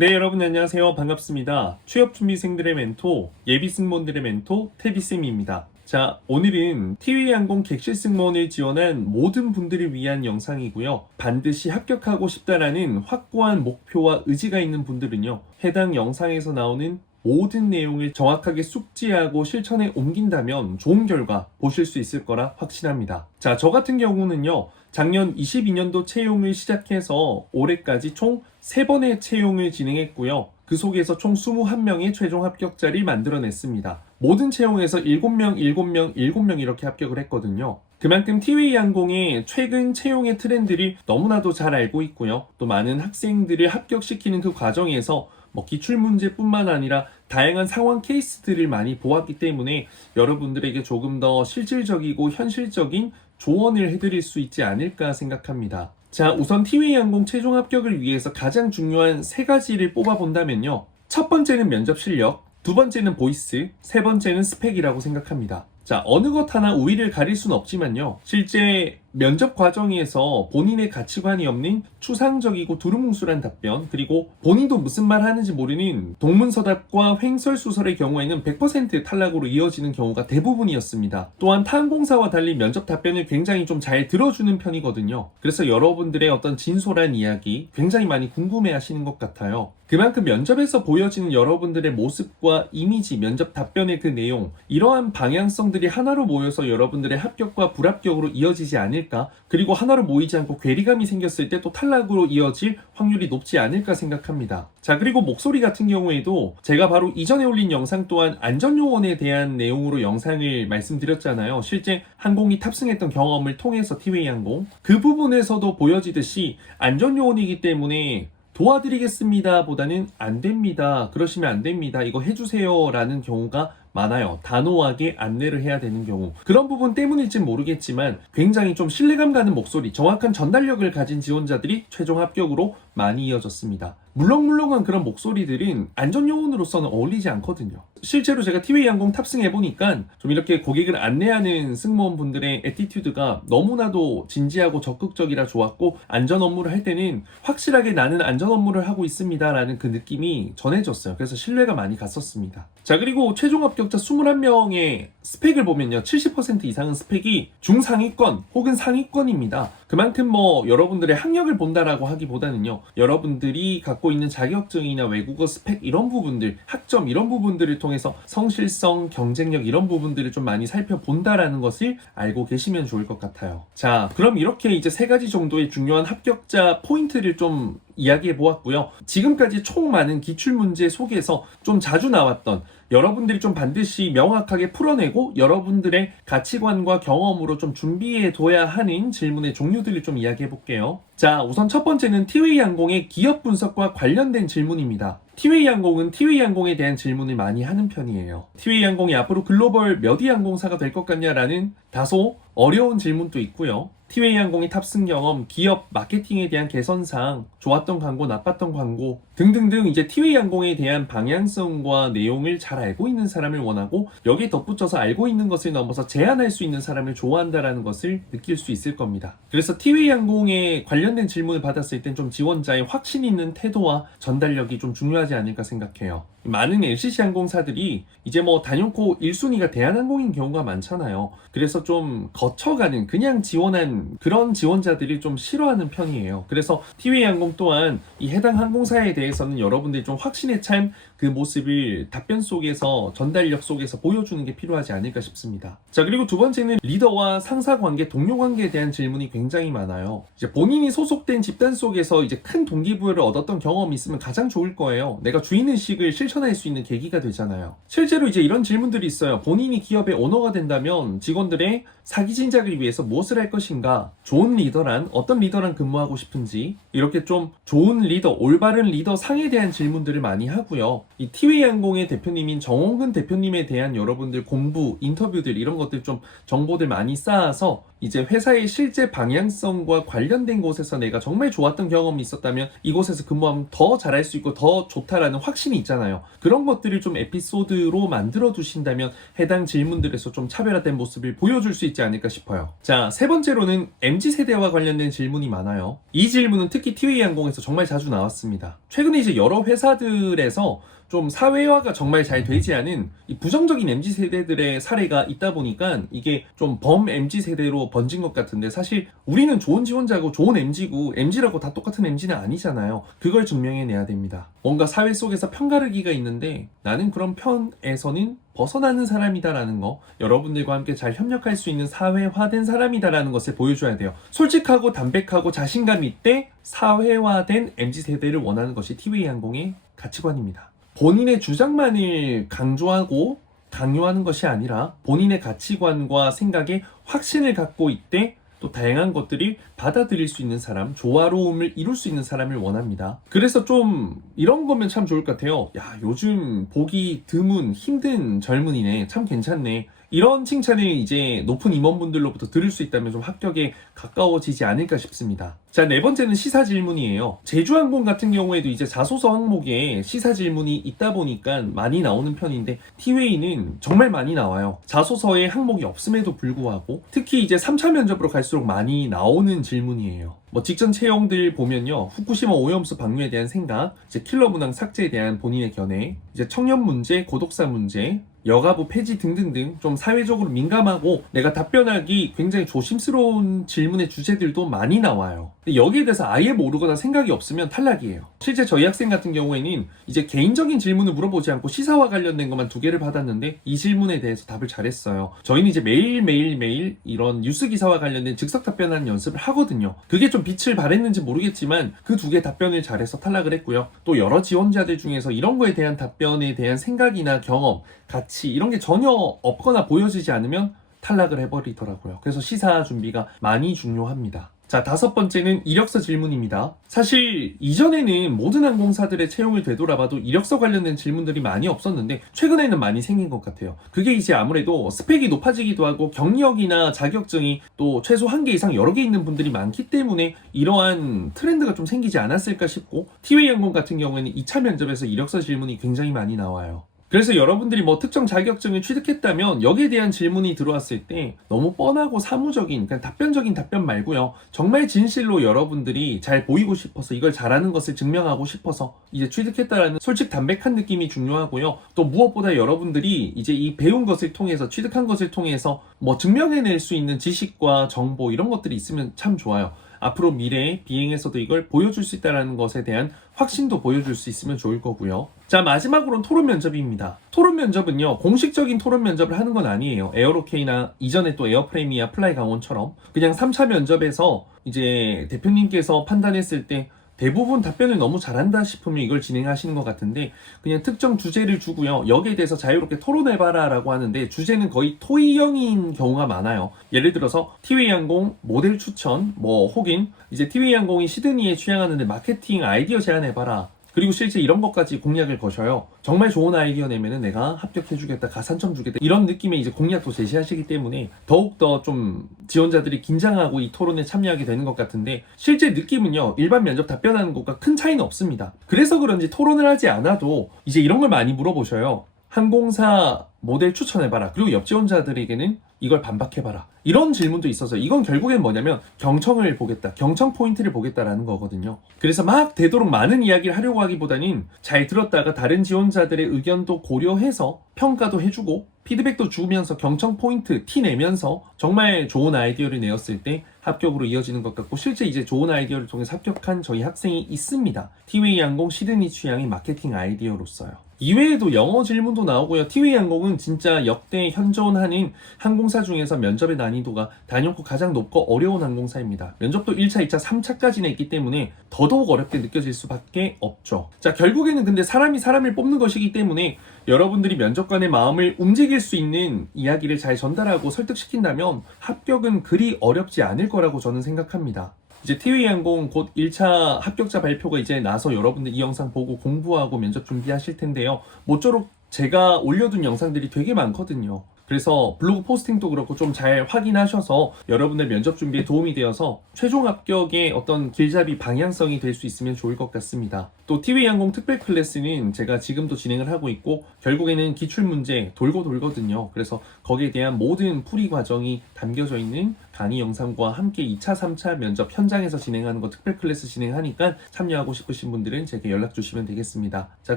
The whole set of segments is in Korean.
네, 여러분 안녕하세요. 반갑습니다. 취업준비생들의 멘토, 예비승무원들의 멘토, 태비쌤입니다. 자, 오늘은 티웨이항공 객실 승무원을 지원한 모든 분들을 위한 영상이고요. 반드시 합격하고 싶다라는 확고한 목표와 의지가 있는 분들은요, 해당 영상에서 나오는 모든 내용을 정확하게 숙지하고 실천에 옮긴다면 좋은 결과 보실 수 있을 거라 확신합니다. 자, 저 같은 경우는요, 작년 22년도 채용을 시작해서 올해까지 총 3번의 채용을 진행했고요. 그 속에서 총 21명의 최종 합격자를 만들어냈습니다. 모든 채용에서 7명, 7명, 7명 이렇게 합격을 했거든요. 그만큼 티웨이항공의 최근 채용의 트렌드를 너무나도 잘 알고 있고요. 또 많은 학생들을 합격시키는 그 과정에서 기출문제뿐만 아니라 다양한 상황 케이스들을 많이 보았기 때문에 여러분들에게 조금 더 실질적이고 현실적인 조언을 해드릴 수 있지 않을까 생각합니다. 자, 우선 티웨이항공 최종 합격을 위해서 가장 중요한 3가지를 뽑아본다면요. 첫 번째는 면접 실력, 두 번째는 보이스, 세 번째는 스펙이라고 생각합니다. 자, 어느 것 하나 우위를 가릴 수는 없지만요. 실제 면접 과정에서 본인의 가치관이 없는 추상적이고 두루뭉술한 답변, 그리고 본인도 무슨 말 하는지 모르는 동문서답과 횡설수설의 경우에는 100% 탈락으로 이어지는 경우가 대부분이었습니다. 또한 타 항공사와 달리 면접 답변을 굉장히 좀 잘 들어주는 편이거든요. 그래서 여러분들의 어떤 진솔한 이야기 굉장히 많이 궁금해 하시는 것 같아요. 그만큼 면접에서 보여지는 여러분들의 모습과 이미지, 면접 답변의 그 내용, 이러한 방향성들이 하나로 모여서 여러분들의 합격과 불합격으로 이어지지 않을까, 그리고 하나로 모이지 않고 괴리감이 생겼을 때 또 탈락으로 이어질 확률이 높지 않을까 생각합니다. 자, 그리고 목소리 같은 경우에도 제가 바로 이전에 올린 영상 또한 안전요원에 대한 내용으로 영상을 말씀드렸잖아요. 실제 항공이 탑승했던 경험을 통해서 티웨이항공 그 부분에서도 보여지듯이 안전요원이기 때문에 도와드리겠습니다 보다는 안 됩니다, 그러시면 안 됩니다, 이거 해주세요 라는 경우가 많아요. 단호하게 안내를 해야 되는 경우. 그런 부분 때문일진 모르겠지만 굉장히 좀 신뢰감 가는 목소리, 정확한 전달력을 가진 지원자들이 최종 합격으로 많이 이어졌습니다. 물렁물렁한 그런 목소리들은 안전요원으로서는 어울리지 않거든요. 실제로 제가 티웨이항공 탑승해보니까 좀 이렇게 고객을 안내하는 승무원분들의 애티튜드가 너무나도 진지하고 적극적이라 좋았고, 안전 업무를 할 때는 확실하게 나는 안전 업무를 하고 있습니다 라는 그 느낌이 전해졌어요. 그래서 신뢰가 많이 갔었습니다. 자, 그리고 최종 합격자 21명의 스펙을 보면요, 70% 이상은 스펙이 중상위권 혹은 상위권입니다. 그만큼 여러분들의 학력을 본다라고 하기보다는요, 여러분들이 갖고 있는 자격증이나 외국어 스펙 이런 부분들, 학점 이런 부분들을 통해서 성실성, 경쟁력 이런 부분들을 좀 많이 살펴본다라는 것을 알고 계시면 좋을 것 같아요. 자, 그럼 이렇게 이제 3가지 정도의 중요한 합격자 포인트를 좀 이야기해 보았고요. 지금까지 총 많은 기출문제 속에서 좀 자주 나왔던, 여러분들이 좀 반드시 명확하게 풀어내고 여러분들의 가치관과 경험으로 좀 준비해 둬야 하는 질문의 종류들을 좀 이야기해 볼게요. 자, 우선 첫 번째는 티웨이항공의 기업 분석과 관련된 질문입니다. 티웨이항공은 티웨이항공에 대한 질문을 많이 하는 편이에요. 티웨이항공이 앞으로 글로벌 몇 위 항공사가 될 것 같냐라는 다소 어려운 질문도 있고요. 티웨이항공의 탑승 경험, 기업 마케팅에 대한 개선사항, 좋았던 광고, 나빴던 광고 등등등, 이제 티웨이항공에 대한 방향성과 내용을 잘 알고 있는 사람을 원하고, 여기에 덧붙여서 알고 있는 것을 넘어서 제안할 수 있는 사람을 좋아한다라는 것을 느낄 수 있을 겁니다. 그래서 티웨이항공에 관련된 질문을 받았을 땐 좀 지원자의 확신 있는 태도와 전달력이 좀 중요하지 않을까 생각해요. 많은 LCC 항공사들이 이제 단연코 1순위가 대한항공인 경우가 많잖아요. 그래서 좀 거쳐가는, 그냥 지원한 그런 지원자들이 좀 싫어하는 편이에요. 그래서 티웨이항공 또한 이 해당 항공사에 대해서는 여러분들이 좀 확신에 찬 그 모습을 답변 속에서, 전달력 속에서 보여주는 게 필요하지 않을까 싶습니다. 자, 그리고 두 번째는 리더와 상사 관계, 동료 관계에 대한 질문이 굉장히 많아요. 이제 본인이 소속된 집단 속에서 이제 큰 동기부여를 얻었던 경험이 있으면 가장 좋을 거예요. 내가 주인의식을 실천할 수 있는 계기가 되잖아요. 실제로 이제 이런 질문들이 있어요. 본인이 기업의 오너가 된다면 직원들의 사기 진작을 위해서 무엇을 할 것인가? 좋은 리더란 어떤 리더랑 근무하고 싶은지, 이렇게 좀 좋은 리더, 올바른 리더 상에 대한 질문들을 많이 하고요. 이 티웨이항공의 대표님인 정홍근 대표님에 대한 여러분들 공부, 인터뷰들 이런 것들 좀 정보들 많이 쌓아서 이제 회사의 실제 방향성과 관련된 곳에서 내가 정말 좋았던 경험이 있었다면 이곳에서 근무하면 더 잘할 수 있고 더 좋다라는 확신이 있잖아요. 그런 것들을 좀 에피소드로 만들어 두신다면 해당 질문들에서 좀 차별화된 모습을 보여줄 수 있지 않을까 싶어요. 자, 세 번째로는 MZ세대와 관련된 질문이 많아요. 이 질문은 특히 티웨이항공에서 정말 자주 나왔습니다. 최근에 이제 여러 회사들에서 좀 사회화가 정말 잘 되지 않은 이 부정적인 MZ세대들의 사례가 있다 보니까 이게 좀 범 MZ세대로 번진 것 같은데, 사실 우리는 좋은 지원자고 좋은 MZ고 MZ라고 다 똑같은 MZ는 아니잖아요. 그걸 증명해내야 됩니다. 뭔가 사회 속에서 편가르기가 있는데 나는 그런 편에서는 벗어나는 사람이다라는 거, 여러분들과 함께 잘 협력할 수 있는 사회화된 사람이다라는 것을 보여줘야 돼요. 솔직하고 담백하고 자신감 있게 사회화된 MZ세대를 원하는 것이 티웨이항공의 가치관입니다. 본인의 주장만을 강조하고 강요하는 것이 아니라 본인의 가치관과 생각에 확신을 갖고 있되 또 다양한 것들을 받아들일 수 있는 사람, 조화로움을 이룰 수 있는 사람을 원합니다. 그래서 좀 이런 거면 참 좋을 것 같아요. 야, 요즘 보기 드문 힘든 젊은이네, 참 괜찮네, 이런 칭찬을 이제 높은 임원분들로부터 들을 수 있다면 좀 합격에 가까워지지 않을까 싶습니다. 자, 네 번째는 시사 질문이에요. 제주항공 같은 경우에도 이제 자소서 항목에 시사 질문이 있다 보니까 많이 나오는 편인데 티웨이는 정말 많이 나와요. 자소서에 항목이 없음에도 불구하고 특히 이제 3차 면접으로 갈수록 많이 나오는 질문이에요. 뭐 직전 채용들 보면요, 후쿠시마 오염수 방류에 대한 생각, 이제 킬러 문항 삭제에 대한 본인의 견해, 이제 청년 문제, 고독사 문제, 여가부 폐지 등등등 좀 사회적으로 민감하고 내가 답변하기 굉장히 조심스러운 질문의 주제들도 많이 나와요. 근데 여기에 대해서 아예 모르거나 생각이 없으면 탈락이에요. 실제 저희 학생 같은 경우에는 이제 개인적인 질문을 물어보지 않고 시사와 관련된 것만 2개를 받았는데 이 질문에 대해서 답을 잘했어요. 저희는 이제 매일 이런 뉴스 기사와 관련된 즉석 답변하는 연습을 하거든요. 그게 좀 빛을 발했는지 모르겠지만 그 2개 답변을 잘해서 탈락을 했고요. 또 여러 지원자들 중에서 이런 거에 대한 답변에 대한 생각이나 경험, 가치 이런 게 전혀 없거나 보여지지 않으면 탈락을 해버리더라고요. 그래서 시사 준비가 많이 중요합니다. 자, 5번째는 이력서 질문입니다. 사실 이전에는 모든 항공사들의 채용을 되돌아봐도 이력서 관련된 질문들이 많이 없었는데 최근에는 많이 생긴 것 같아요. 그게 이제 아무래도 스펙이 높아지기도 하고 경력이나 자격증이 또 최소 1개 이상 여러 개 있는 분들이 많기 때문에 이러한 트렌드가 좀 생기지 않았을까 싶고, 티웨이항공 같은 경우에는 2차 면접에서 이력서 질문이 굉장히 많이 나와요. 그래서 여러분들이 뭐 특정 자격증을 취득했다면 여기에 대한 질문이 들어왔을 때 너무 뻔하고 사무적인 그냥 답변적인 답변 말고요, 정말 진실로 여러분들이 잘 보이고 싶어서 이걸 잘하는 것을 증명하고 싶어서 이제 취득했다라는 솔직 담백한 느낌이 중요하고요. 또 무엇보다 여러분들이 이제 이 배운 것을 통해서, 취득한 것을 통해서 뭐 증명해낼 수 있는 지식과 정보 이런 것들이 있으면 참 좋아요. 앞으로 미래의 비행에서도 이걸 보여줄 수 있다는 것에 대한 확신도 보여줄 수 있으면 좋을 거고요. 자, 마지막으로는 토론 면접입니다. 토론 면접은요, 공식적인 토론 면접을 하는 건 아니에요. 에어로케이나 이전에 또 에어프레미아, 플라이 강원처럼 그냥 3차 면접에서 이제 대표님께서 판단했을 때 대부분 답변을 너무 잘한다 싶으면 이걸 진행하시는 것 같은데, 그냥 특정 주제를 주고요, 여기에 대해서 자유롭게 토론해봐라 라고 하는데 주제는 거의 토의형인 경우가 많아요. 예를 들어서 티웨이항공 모델 추천, 혹은 이제 티웨이항공이 시드니에 취향하는데 마케팅 아이디어 제안해봐라, 그리고 실제 이런 것까지 공약을 거셔요. 정말 좋은 아이디어 내면은 내가 합격해주겠다, 가산점 주겠다, 이런 느낌의 이제 공약도 제시하시기 때문에 더욱더 좀 지원자들이 긴장하고 이 토론에 참여하게 되는 것 같은데, 실제 느낌은요, 일반 면접 답변하는 것과 큰 차이는 없습니다. 그래서 그런지 토론을 하지 않아도 이제 이런 걸 많이 물어보셔요. 항공사 모델 추천해봐라, 그리고 옆 지원자들에게는 이걸 반박해봐라, 이런 질문도 있어서 이건 결국엔 뭐냐면 경청을 보겠다, 경청 포인트를 보겠다라는 거거든요. 그래서 막 되도록 많은 이야기를 하려고 하기보다는 잘 들었다가 다른 지원자들의 의견도 고려해서 평가도 해주고 피드백도 주면서 경청 포인트 티 내면서 정말 좋은 아이디어를 내었을 때 합격으로 이어지는 것 같고, 실제 이제 좋은 아이디어를 통해서 합격한 저희 학생이 있습니다. 티웨이항공 시드니 취향의 마케팅 아이디어로서요. 이외에도 영어 질문도 나오고요. 티웨이항공은 진짜 역대 현존하는 항공사 중에서 면접의 난이도가 단연코 가장 높고 어려운 항공사입니다. 면접도 1차, 2차, 3차까지나 있기 때문에 더더욱 어렵게 느껴질 수밖에 없죠. 자, 결국에는 근데 사람이 사람을 뽑는 것이기 때문에 여러분들이 면접관의 마음을 움직일 수 있는 이야기를 잘 전달하고 설득시킨다면 합격은 그리 어렵지 않을 거라고 저는 생각합니다. 이제 티웨이항공 곧 1차 합격자 발표가 이제 나서 여러분들 이 영상 보고 공부하고 면접 준비하실 텐데요. 모쪼록 제가 올려둔 영상들이 되게 많거든요. 그래서 블로그 포스팅도 그렇고 좀 잘 확인하셔서 여러분의 면접 준비에 도움이 되어서 최종 합격의 어떤 길잡이 방향성이 될 수 있으면 좋을 것 같습니다. 또 티웨이 항공 특별 클래스는 제가 지금도 진행을 하고 있고 결국에는 기출문제 돌고 돌거든요. 그래서 거기에 대한 모든 풀이 과정이 담겨져 있는 강의 영상과 함께 2차, 3차 면접 현장에서 진행하는 거 특별 클래스 진행하니까 참여하고 싶으신 분들은 제게 연락 주시면 되겠습니다. 자,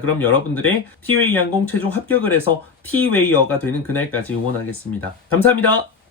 그럼 여러분들의 티웨이 항공 최종 합격을 해서 티웨이어가 되는 그날까지 응원하겠습니다. 감사합니다.